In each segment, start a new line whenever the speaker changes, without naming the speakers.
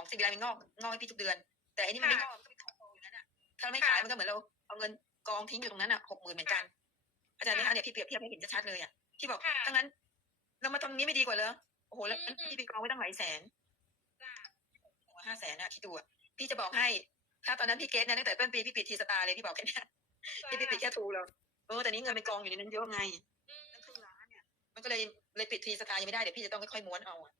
ของสิ่งใดมันงอกงอกให้พี่ทุกเดือน แต่อันนี้มันไม่งอกมันก็เป็นของกองอยู่นั้นอะถ้าเราไม่ขายมันก็เหมือนเราเอาเงินกองทิ้งอยู่ตรงนั้นอะหกหมื่นเหมือนกันอาจารย์ไหมคะเนี่ยพี่เปรียบเทียบให้เห็นชัดๆเลยอะพี่บอก
ค่ะ
ถ้างั้น เรามาทำนี้ไม่ดีกว่าเหรอโอ้โหแล้ว
อืมอืม
พี่ไปกองไว้ตั้งหลายแสน
จ้ะ
ห้าแสนอะคิดดูอะพี่จะบอกให้ ถ้าตอนนั้นพี่เกตเนี่ยตั้งแต่ต้นปีพี่ปิดทีสตาร์เลยพี่บอกแค่เนี้ยพี่ไปปิดแค่ทูแล้วเออแต่นี้เงินเป็นกองอยู่ในนั้นเยอะไง
อืม
ตั้งครึ่งล้านเนี่ยมันก็เลยเลยปิดทีสตาร์ยังไม่ได้เดี๋ยวพี่จะต้องค่อยๆม้วนเอาอะ
จ้ะ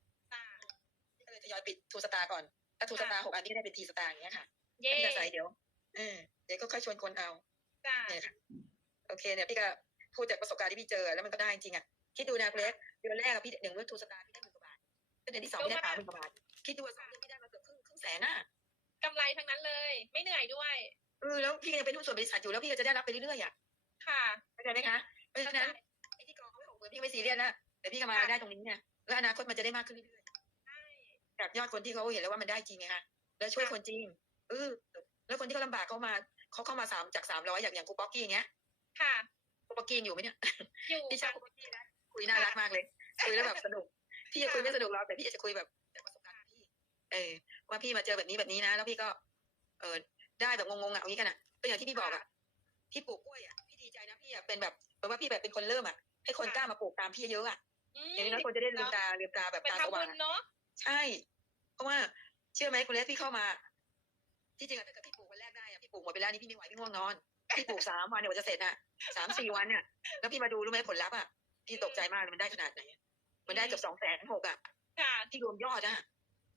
พี่ก็เล ยทยอยปิดทูสตาร์ก่อน ถ้าทูสตาร์หกอันพี่ก็ได้เป็นทีสตาร์อย่างเงี้ยค่ะ
เย่
พี่จะใส่เดี๋ยวเออเดี๋ยวก็ค่อยชวนคนเอา
จ้ะ
เนี่ยค่ะโอเคเนี่ยพี่ก็พูดจากประสบการณ์ที่พี่เจอแล้วมันก็ได้จริงอะคิดดูนะเล็กเดือนแรกอะพี่หนึ่งเมื่อทูสตาร์พี่ได้หมื่นกว่าบาทแล้วเดือนที่สองพี่ได้สามหมื่นกว่าบาทคิดดูว่าสองเดือนพี่ได้มาเกือบครึ่งครึ่งแสนอะ
กำไรทั้งนั้นเลย ไม่เหนื่อยด้วย
เออแล้วพี่ก็ยังเป็นหุ้นส่วนบริษัทอยู่แล้วพี่ก็จะได้รับไปเรื่อยๆอะ
ค่ะ
เข้าใจไหมคะเพราะฉะนั้นไอ้ที่กองเขาไม่หกหมื่นพี่ก็ไม่ซีเรียสนะแต่พี่ก็มาได้ตรงนี้เนี่ยแล้วอนาคตมันจะได้มากขึ้นเรื่อย
ใช่
ๆ จากยอดคนที่เขาเห็นแล้วว่ามันได้จริงไงคะแล้วช่วยคนจริงเออแล้วคนที่เขาลำบากเขามาเขาเข้ามาสามจากสามร้อยอย่างอย่างครูป๊อกกี้อย่างเงี้ย
ค่ะ
ครูป๊อกกี้ยังอยู่ไหมเนี่ย
อยู่
พี่ชอบครูป๊อกกี้นะคุยน่ารักมากเลยคุยแล้วแบบสนุกพี่จะคุยไม่สนุกหรอกแต่พี่จะคุยแบบจากประสบการณ์พี่เออว่าพี่มาเจอแบบนี้แบบนี้นะ แล้วพี่ก็ เออได้แบบงงๆอะเอางี้กันอะก็อย่างที่พี่บอกอะพี่ปลูกกล้วยอะพี่ดีใจนะพี่อะเป็นแบบแปลว่าพี่แบบเป็นคนเริ่มอะให้คนกล้ามาปลูกตามพี่เยอะอะ
อืม
อย่างนี้นะคนจะได้ลืมตาลืมตาแบบ
เป็น
ตาส
ทำ
ว่า
บุ
ง
ญ
อะ
เนาะ
ใช่เพ ราะว่าเชื่อไหมคุณเลสพี่เข้ามา ที่จริงอะถ้าเกิดพี่ปลูกวันแรกได้อะพี่ปลูกหมดไปแล้วนี่พี่ไม่ไหวพี่ง่วงนอนพี่ปลูกสามวันเนี่ยกว่าจะเสร็จอะสามสี่วันเนี่ยแล้วพี่มาดูรู้ไหมผลลัพธ์อะพี่ตกใจมากเลยมันได้ขนาดไหนอะมันได้เกือบสองแสนหกอะ
ค่ะ
ที่รวมยอดอะ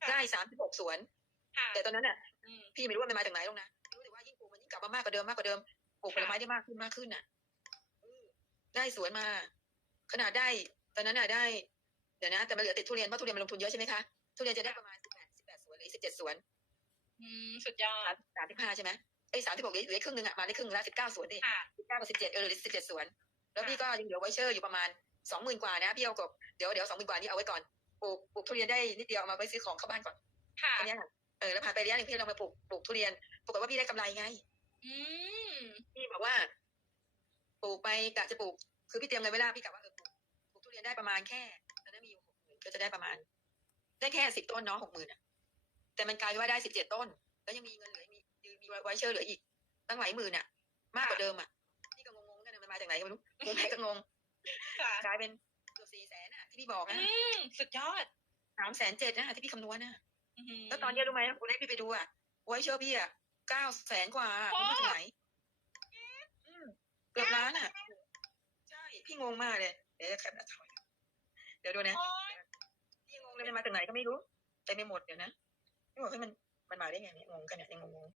ได้สามสิบหกสวน
ค่ะ
แต่ตอนนั้นอะ
อืม
พี่ไม่รู้ว่ามันมาจากไหนหรอกนะรู้แต่ว่ายิ่งปลูกมันยิ่งกลับมามากกว่าเดิมมากกว่าเดิมปลูกผลไม้ได้มากขึ้นมากขึ้นน่ะอืมได้สวนมา ขนาดได้ ตอนนั้นน่ะได้เดี๋ยวนะแต่มันเหลือติดทุเรียนเพราะทุเรียนมันลงทุนเยอะใช่ไหมคะ ทุเรียนจะได้ประมาณสิบแปดสิบแปดสวนหรือสิบเจ็ดสวน
อืมสุดยอ
สา
ด
มสามสิบห้าใช่ไหมไอ้สามสิบหกเหลือเหลือครึ่งหนึ่งอะมาได้ครึ่งละสิบเก้าสวนดิ
ค่ะ
สิบเก้ากับสิบเจ็ดเออเหลือสิบเจ็ดสวน แล้วพี่ก็ยังเหลือไวเชอร์อยู่ประมาณสองหมื่นกว่านะพี่เอากบเดี๋ยวเดี๋ยวสองหมื่นกว่านี้เอาไว้ก่อนปลูกปลูกทุเรียนได้นิดเดียวเอามาไว้ซื้อของเข้าบ้านก่อน
ค่ะ
อันเนี้ยค่ะเออแล้วผ่านไประยะหนึ่งพี่เรามาปลูกปลูกทุเรียนปรากฏว่าพี่ได้กำไรไง
อืม
พี่บอกว่าปลูกไปกะจะปลูกคือพี่เตรียมเงินไว้แล้วพี่กะว่าเออปลูกปลูกทุเรียนได้ประมาณแค่ตอนนั้นมีอยู่หกหมื่นก็จะได้ประมาณ ได้แค่สิบต้นเนาะหกหมื่นอะ แต่มันกลายเป็นว่าได้สิบเจ็ดต้น แล้วยังมีเงินเหลือมีมีไวเชอร์เหลืออีก ตั้งหลายหมื่นอะ มากกว่าเดิมอะพี่ก็งงๆกันมันมาจากไหนก็ไม่รู้งงแม่ก็งง
ค่ะ
กลายเป็นเกือบสี่แสนอะที่พี่บอก
อื
นะ
มสุดยอด
สามแสนเจ็ดนะที่พี่คำนวณนะ
อื้อหื
แล้วตอนเนี้ยรู้ไหมคุณเล็กพี่ไปดูอะไวเชอร์พี่อะเก้าแสนกว่ามันมาจากไหนอืมเกือบล้านอะ ใช่ พี่งงมากเลย เดี๋ยวจะแคปหน้าจออยู่เดี๋ยวดูนะ มันมาจากไหนก็ไม่รู้เต็มไปหมดเดี๋ยวนะไม่หมดคือมันมันมาได้ไงเนี่ยงงกันเนี่ยยังงง